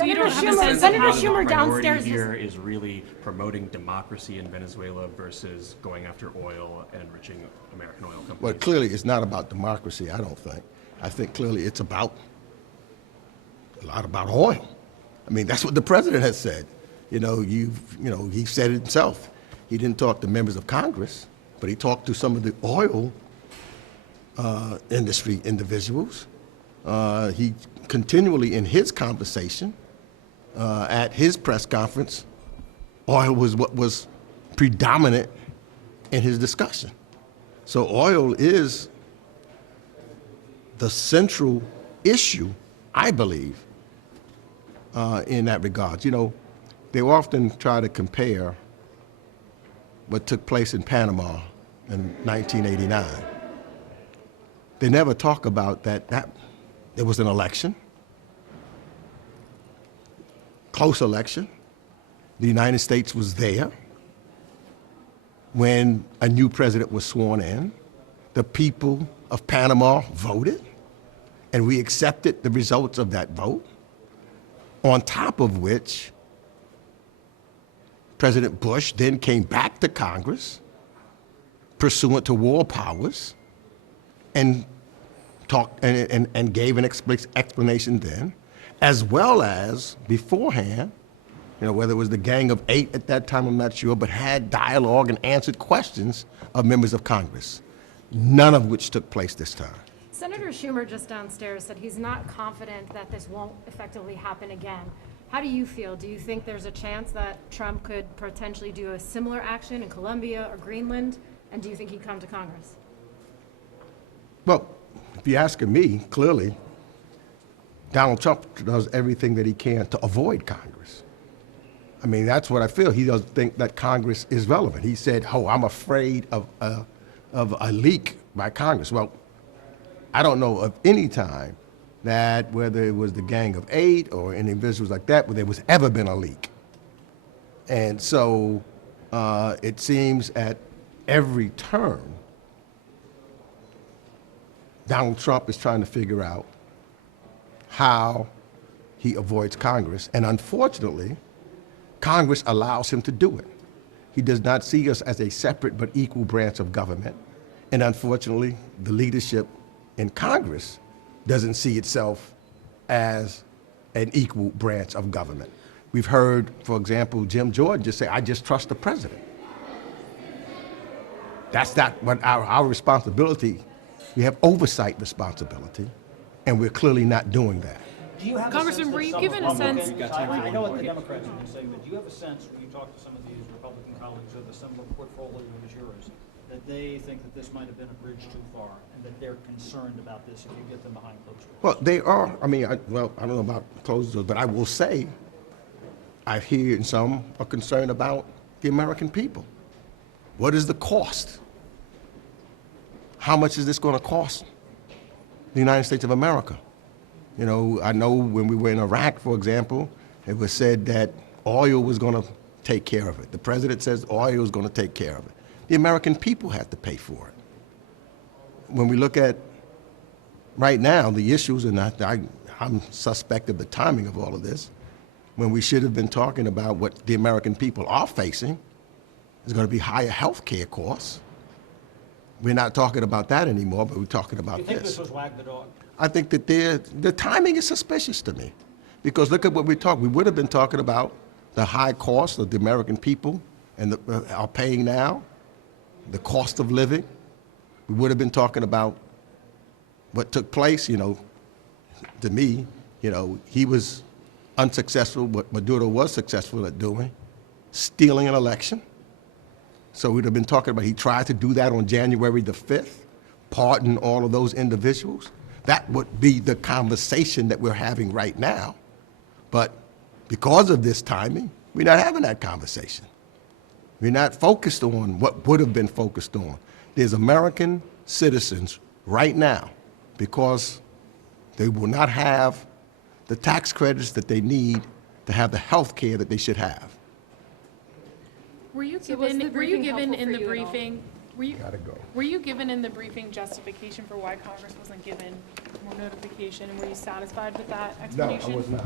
So you don't have a sense of how the priority here is really promoting democracy in Venezuela versus going after oil and enriching American oil companies? Well, clearly it's not about democracy, I don't think. I think clearly it's about a lot about oil. I mean, that's what the president has said. He said it himself. He didn't talk to members of Congress, but he talked to some of the oil industry individuals. He continually, in his conversation, at his press conference, oil was what was predominant in his discussion. So oil is the central issue, I believe, in that regard. They often try to compare what took place in Panama in 1989. They never talk about that there was an election, close election. The United States was there when a new president was sworn in. The people of Panama voted, and we accepted the results of that vote, on top of which President Bush then came back to Congress pursuant to war powers and talked and gave an explanation then, as well as beforehand, whether it was the Gang of Eight at that time, I'm not sure, but had dialogue and answered questions of members of Congress, none of which took place this time. Senator Schumer just downstairs said he's not confident that this won't effectively happen again. How do you feel? Do you think there's a chance that Trump could potentially do a similar action in Colombia or Greenland? And do you think he'd come to Congress? Well, if you're asking me, clearly, Donald Trump does everything that he can to avoid Congress. I mean, that's what I feel. He doesn't think that Congress is relevant. He said, I'm afraid of a leak by Congress. Well, I don't know of any time that whether it was the Gang of Eight or any individuals like that, where there was ever been a leak. And so it seems at every turn, Donald Trump is trying to figure out how he avoids Congress. And unfortunately, Congress allows him to do it. He does not see us as a separate but equal branch of government. And unfortunately, the leadership in Congress doesn't see itself as an equal branch of government. We've heard, for example, Jim Jordan just say, I just trust the president. That's not what our responsibility. We have oversight responsibility, and we're clearly not doing that. Congressman, were you given a sense? I know what the Democrats have been saying, but do you have a sense when you talk to some of these Republican colleagues with a similar portfolio as yours, that they think that this might have been a bridge too far, and that they're concerned about this if you get them behind closed doors? Well, they are. I mean, I don't know about closed doors, but I will say, I hear some are concerned about the American people. What is the cost? How much is this going to cost the United States of America? I know when we were in Iraq, for example, it was said that oil was going to take care of it. The president says oil is going to take care of it. The American people have to pay for it. When we look at right now, the issues, and I'm suspect of the timing of all of this, when we should have been talking about what the American people are facing, is going to be higher health care costs. We're not talking about that anymore, but we're talking about this. Do you think this was wag the dog? I think that the timing is suspicious to me, because look at what we talked. We would have been talking about the high cost that the American people are paying now, the cost of living. We would have been talking about what took place. To me, he was unsuccessful. What Maduro was successful at doing, stealing an election. So we'd have been talking about he tried to do that on January the 5th, pardon all of those individuals. That would be the conversation that we're having right now. But because of this timing, we're not having that conversation. We're not focused on what would have been focused on. There's American citizens right now, because they will not have the tax credits that they need to have the health care that they should have. Were you So was the given briefing in the helpful for you at all? briefing? Gotta go. Were you given in the briefing justification for why Congress wasn't given more notification, and were you satisfied with that No, explanation? I was not.